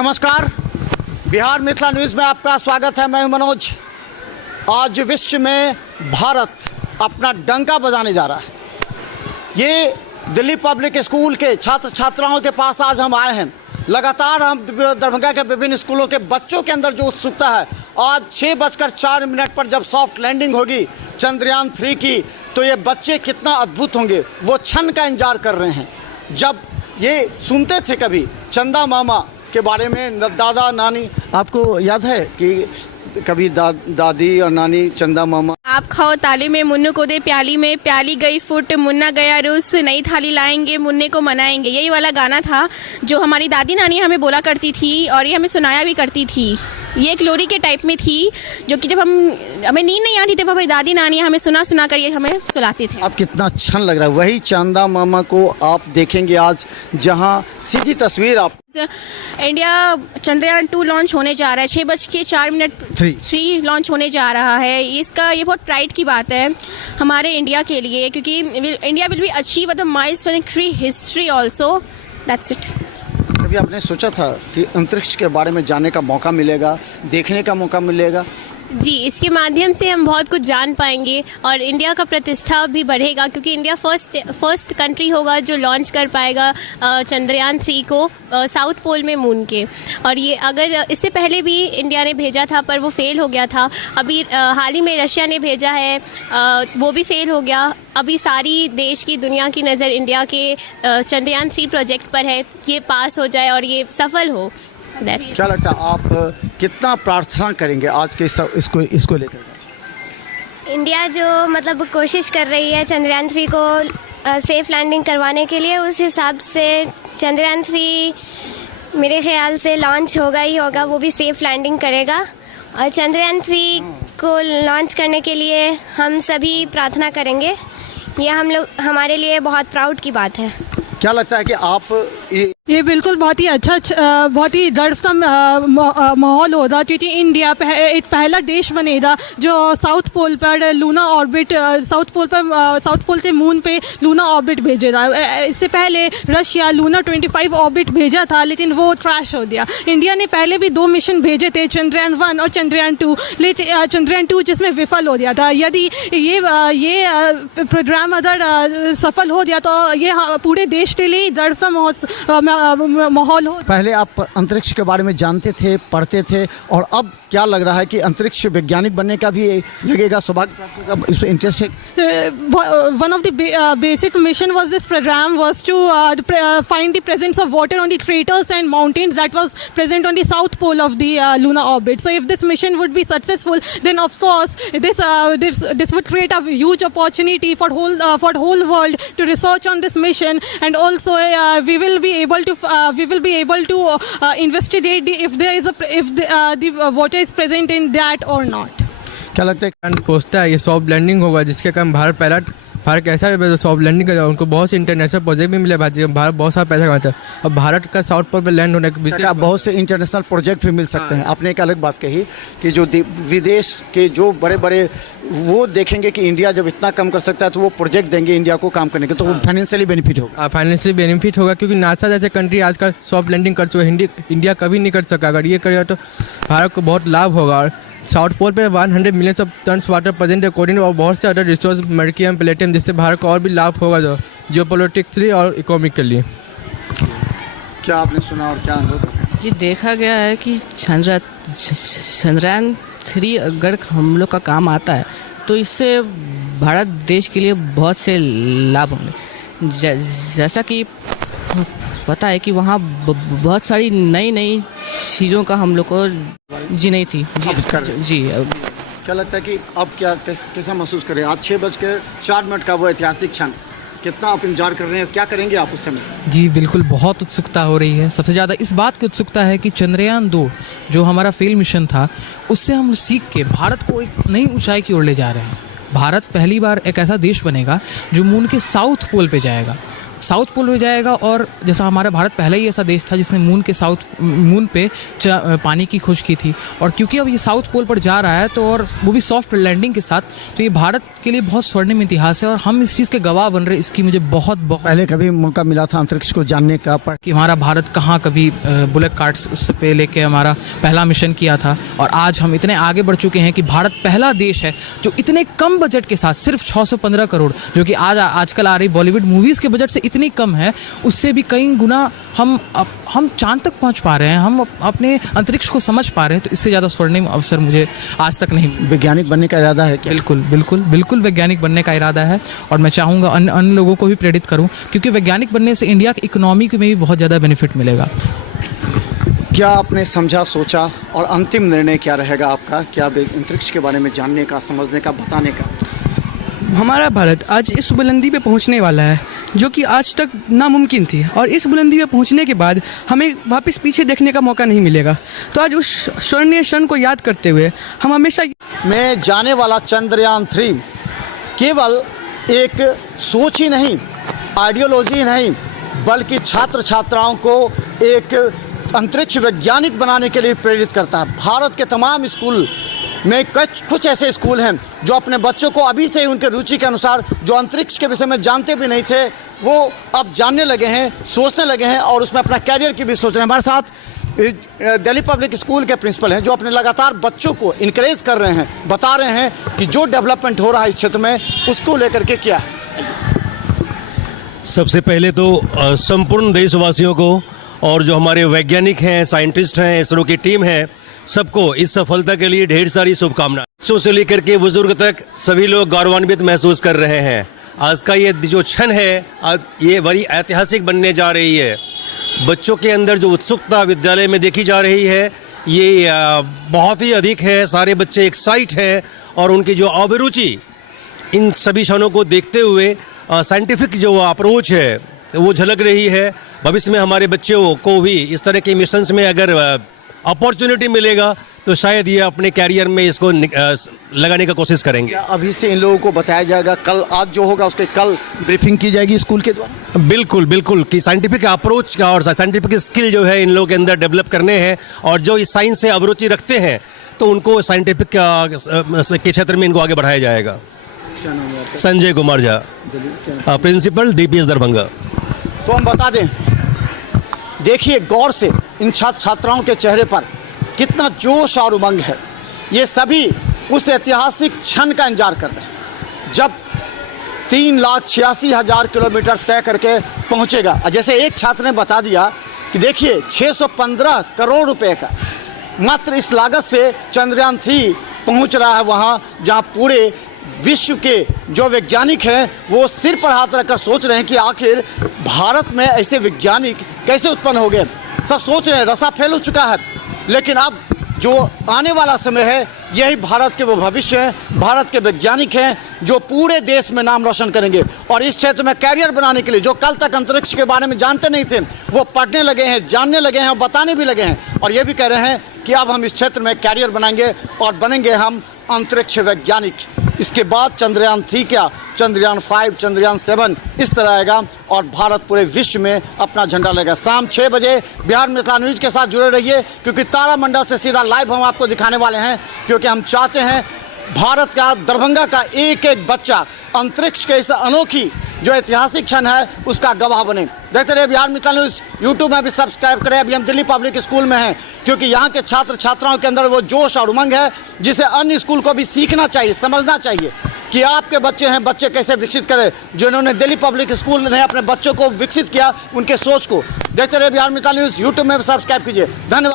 नमस्कार, बिहार मिथिला न्यूज़ में आपका स्वागत है। मैं हूं मनोज। आज विश्व में भारत अपना डंका बजाने जा रहा है। ये दिल्ली पब्लिक स्कूल के छात्र छात्राओं के पास आज हम आए हैं। लगातार हम दरभंगा के विभिन्न स्कूलों के बच्चों के अंदर जो उत्सुकता है, आज 6:04 पर जब सॉफ्ट लैंडिंग होगी चंद्रयान 3 की, तो ये बच्चे कितना अद्भुत होंगे, वो क्षण का इंतजार कर रहे हैं। जब ये सुनते थे कभी चंदा मामा के बारे में, दादा नानी, आपको याद है कि कभी दादी और नानी चंदा मामा, आप खाओ ताली में मुन्नू को दे प्याली में, प्याली गई फुट मुन्ना गया रूस, नई थाली लाएंगे मुन्ने को मनाएंगे, यही वाला गाना था जो हमारी दादी नानी हमें बोला करती थी और ये हमें सुनाया भी करती थी। ये एक लोरी के टाइप में थी जो कि जब हमें नींद नहीं आती तब हमारी दादी नानी हमें सुना कर ये हमें सुलाते थे। अब कितना अच्छा लग रहा है। वही चंदा मामा को आप देखेंगे आज, जहां सीधी तस्वीर आप। इंडिया चंद्रयान 2 लॉन्च होने जा रहा है, 6:04 3 लॉन्च होने जा रहा है। इसका ये बहुत प्राइड की बात है हमारे इंडिया के लिए, क्योंकि India will be achieve the milestone history also. That's it. कभी आपने सोचा था कि अंतरिक्ष के बारे में जानने का मौका मिलेगा, देखने का मौका मिलेगा? जी, इसके माध्यम से हम बहुत कुछ जान पाएंगे और इंडिया का प्रतिष्ठा भी बढ़ेगा, क्योंकि इंडिया फर्स्ट कंट्री होगा जो लॉन्च कर पाएगा चंद्रयान 3 को साउथ पोल में मून के। और ये अगर इससे पहले भी इंडिया ने भेजा था पर वो फेल हो गया था। अभी हाल ही में रशिया ने भेजा है, वो भी फेल हो गया। अभी सारी देश की दुनिया की नज़र इंडिया के चंद्रयान 3 प्रोजेक्ट पर है, ये पास हो जाए और ये सफल हो। क्या लगता है आप कितना प्रार्थना करेंगे आज के इसको लेकर? इंडिया जो मतलब कोशिश कर रही है चंद्रयान 3 को सेफ लैंडिंग करवाने के लिए, उस हिसाब से चंद्रयान 3 मेरे ख्याल से लॉन्च होगा ही होगा, वो भी सेफ लैंडिंग करेगा। और चंद्रयान 3 को लॉन्च करने के लिए हम सभी प्रार्थना करेंगे। ये हमारे लिए बहुत प्राउड की बात है। क्या लगता है कि आप ये बिल्कुल बहुत ही अच्छा, बहुत ही गर्व का माहौल होगा, क्योंकि इंडिया एक पहला देश बनेगा जो साउथ पोल पर लूना ऑर्बिट, साउथ पोल से मून पे लूना ऑर्बिट भेजेगा। इससे पहले रशिया लूना 25 ऑर्बिट भेजा था, लेकिन वो क्रैश हो गया। इंडिया ने पहले भी 2 मिशन भेजे थे, चंद्रयान 1 और चंद्रयान 2, लेकिन चंद्रयान 2 जिसमें विफल हो गया था। यदि ये प्रोग्राम अगर सफल हो गया तो ये पूरे देश के लिए गर्व का माहौल हो। पहले आप अंतरिक्ष के बारे में जानते थे, पढ़ते थे, और अब क्या लग रहा है कि अंतरिक्ष वैज्ञानिक बनने का भी लगेगा, सौभाग्य प्राप्त का इसमें इंटरेस्ट है? One of the basic mission was this program was to find the presence of water on the craters and mountains that was present on the south pole of the lunar orbit. So if this mission would be successful, then of course this would create a huge opportunity for whole world to research on this mission, and also we will be able to investigate if the water is present in that or not. क्या लगता है? पोस्टा है ये soft landing होगा, जिसके कारण भारत कैसा soft landing करेगा। उनको बहुत से इंटरनेशनल प्रोजेक्ट भी मिले, भारत बहुत सारा पैसा कमाता है। अब भारत का साउथ पोल पर लैंड होने के बहुत से इंटरनेशनल प्रोजेक्ट भी मिल सकते हैं। आपने एक अलग बात कही कि जो विदेश के जो बड़े बड़े वो देखेंगे कि इंडिया जब इतना कम कर सकता है तो वो प्रोजेक्ट देंगे इंडिया को काम करने के, तो फाइनेंशियली बेनिफिट होगा। फाइनेंशियली बेनिफिट होगा, क्योंकि नासा जैसे कंट्री आजकल सॉफ्ट लैंडिंग कर चुका है, इंडिया कभी नहीं कर सका। अगर ये करेगा तो भारत को बहुत लाभ होगा। और साउथ पोल पे 100 मिलियन टन्स वाटर प्रेजेंट है अकॉर्डिंग, और बहुत से अदर रिसोर्स मर्क्यूरियम, प्लेटिनम, जिससे भारत को और भी लाभ होगा जो जियोपॉलिटिक्सली और इकोनॉमिक के लिए। क्या आपने सुना और क्या अनुभव? जी, देखा गया है कि चंद्रयान 3 अगर हम लोग का काम आता है तो इससे भारत देश के लिए बहुत से लाभ होंगे। जैसा कि पता है कि वहाँ बहुत सारी नई चीज़ों का हम लोग को जी नहीं थी। जी क्या लगता है कि अब कैसा महसूस करें? आज 6:04 का वो ऐतिहासिक क्षण, कितना आप इंतजार कर रहे हैं, क्या करेंगे आप उस समय? जी बिल्कुल, बहुत उत्सुकता हो रही है। सबसे ज़्यादा इस बात की उत्सुकता है कि चंद्रयान 2 जो हमारा फेल मिशन था, उससे हम सीख के भारत को एक नई ऊंचाई की ओर ले जा रहे हैं। भारत पहली बार एक ऐसा देश बनेगा जो मून के साउथ पोल पे जाएगा। साउथ पोल हो जाएगा। और जैसा हमारा भारत पहले ही ऐसा देश था जिसने मून पे पानी की खोज की थी, और क्योंकि अब ये साउथ पोल पर जा रहा है तो और वो भी सॉफ्ट लैंडिंग के साथ, तो ये भारत के लिए बहुत स्वर्णिम इतिहास है और हम इस चीज़ के गवाह बन रहे। इसकी मुझे बहुत पहले कभी मौका मिला था अंतरिक्ष को जानने का कि हमारा भारत कहाँ कभी बुलेट कार्ट्स पे लेके हमारा पहला मिशन किया था, और आज हम इतने आगे बढ़ चुके हैं कि भारत पहला देश है जो इतने कम बजट के साथ, सिर्फ 615 करोड़, जो कि आजकल आ रही बॉलीवुड मूवीज़ के बजट से इतनी कम है, उससे भी कई गुना हम चांद तक पहुंच पा रहे हैं, हम अपने अंतरिक्ष को समझ पा रहे हैं। तो इससे ज़्यादा स्वर्णिम अवसर मुझे आज तक नहीं। वैज्ञानिक बनने का इरादा है क्या? बिल्कुल बिल्कुल बिल्कुल वैज्ञानिक बनने का इरादा है, और मैं चाहूँगा अन्य लोगों को भी प्रेरित करूँ, क्योंकि वैज्ञानिक बनने से इंडिया की इकोनॉमी में भी बहुत ज़्यादा बेनिफिट मिलेगा। क्या आपने समझा, सोचा, और अंतिम निर्णय क्या रहेगा आपका? क्या अंतरिक्ष के बारे में जानने का, समझने का, बताने का? हमारा भारत आज इस बुलंदी पे पहुंचने वाला है जो कि आज तक नामुमकिन थी, और इस बुलंदी पे पहुंचने के बाद हमें वापस पीछे देखने का मौका नहीं मिलेगा। तो आज उस स्वर्णिम क्षण को याद करते हुए हम हमेशा में जाने वाला चंद्रयान 3 केवल एक सोच ही नहीं, आइडियोलॉजी नहीं, बल्कि छात्र छात्राओं को एक अंतरिक्ष वैज्ञानिक बनाने के लिए प्रेरित करता है। भारत के तमाम स्कूल में कुछ ऐसे स्कूल हैं जो अपने बच्चों को अभी से ही उनके रुचि के अनुसार, जो अंतरिक्ष के विषय में जानते भी नहीं थे, वो अब जानने लगे हैं, सोचने लगे हैं, और उसमें अपना कैरियर की भी सोच रहे हैं। हमारे साथ दिल्ली पब्लिक स्कूल के प्रिंसिपल हैं जो अपने लगातार बच्चों को इनकरेज कर रहे हैं, बता रहे हैं कि जो डेवलपमेंट हो रहा है इस क्षेत्र में उसको लेकर के क्या है। सबसे पहले तो संपूर्ण देशवासियों को और जो हमारे वैज्ञानिक हैं, साइंटिस्ट हैं, इसरो की टीम है, सबको इस सफलता के लिए ढेर सारी शुभकामनाएं। बच्चों से लेकर के बुजुर्ग तक सभी लोग गौरवान्वित महसूस कर रहे हैं। आज का ये जो क्षण है, ये बड़ी ऐतिहासिक बनने जा रही है। बच्चों के अंदर जो उत्सुकता विद्यालय में देखी जा रही है, ये बहुत ही अधिक है। सारे बच्चे एक्साइट हैं और उनकी जो अभिरुचि इन सभी क्षणों को देखते हुए साइंटिफिक जो अप्रोच है वो झलक रही है। भविष्य में हमारे बच्चों को भी इस तरह के मिशंस में अगर अपॉर्चुनिटी मिलेगा तो शायद ये अपने कैरियर में इसको लगाने का कोशिश करेंगे। अभी से इन लोगों को बताया जाएगा, कल आज जो होगा उसके कल ब्रीफिंग की जाएगी स्कूल के द्वारा? बिल्कुल बिल्कुल, कि साइंटिफिक अप्रोच का और साइंटिफिक स्किल जो है इन लोगों के अंदर डेवलप करने हैं, और जो इस साइंस से अभिरुचि रखते हैं तो उनको साइंटिफिक के क्षेत्र में इनको आगे बढ़ाया जाएगा। Sanjay Kumar Jha, principal DPS Darbhanga. तो हम बता दें, देखिए गौर से इन छात्र छात्राओं के चेहरे पर कितना जोश और उमंग है। ये सभी उस ऐतिहासिक क्षण का इंतजार कर रहे हैं जब 3,86,000 किलोमीटर तय करके पहुंचेगा। जैसे एक छात्र ने बता दिया कि देखिए 615 करोड़ रुपए का मात्र इस लागत से चंद्रयान 3 पहुंच रहा है वहां जहां पूरे विश्व के जो वैज्ञानिक हैं वो सिर पर हाथ रखकर सोच रहे हैं कि आखिर भारत में ऐसे वैज्ञानिक कैसे उत्पन्न हो गए। सब सोच रहे हैं, रसा फैल हो चुका है, लेकिन अब जो आने वाला समय है यही भारत के वो भविष्य हैं। भारत के वैज्ञानिक हैं जो पूरे देश में नाम रोशन करेंगे, और इस क्षेत्र में कैरियर बनाने के लिए जो कल तक अंतरिक्ष के बारे में जानते नहीं थे वो पढ़ने लगे हैं, जानने लगे हैं और बताने भी लगे हैं, और ये भी कह रहे हैं कि अब हम इस क्षेत्र में कैरियर बनाएंगे और बनेंगे हम अंतरिक्ष वैज्ञानिक। इसके बाद चंद्रयान 3 क्या, चंद्रयान 5, चंद्रयान 7 इस तरह आएगा और भारत पूरे विश्व में अपना झंडा लेगा। शाम 6 बजे बिहार मिथिला न्यूज के साथ जुड़े रहिए, क्योंकि तारामंडल से सीधा लाइव हम आपको दिखाने वाले हैं, क्योंकि हम चाहते हैं भारत का, दरभंगा का एक एक बच्चा अंतरिक्ष के इस अनोखी जो ऐतिहासिक क्षण है उसका गवाह बने। देखते रहिए बिहार मिथिला न्यूज, यूट्यूब में भी सब्सक्राइब करें। अभी हम दिल्ली पब्लिक स्कूल में हैं, क्योंकि यहाँ के छात्र छात्राओं के अंदर वो जोश और उमंग है जिसे अन्य स्कूल को भी सीखना चाहिए, समझना चाहिए कि आपके बच्चे हैं, बच्चे कैसे विकसित करें। जो इन्होंने दिल्ली पब्लिक स्कूल ने अपने बच्चों को विकसित किया, उनके सोच को। देखते रहिए बिहार मिथिला न्यूज, यूट्यूब में भी सब्सक्राइब कीजिए। धन्यवाद।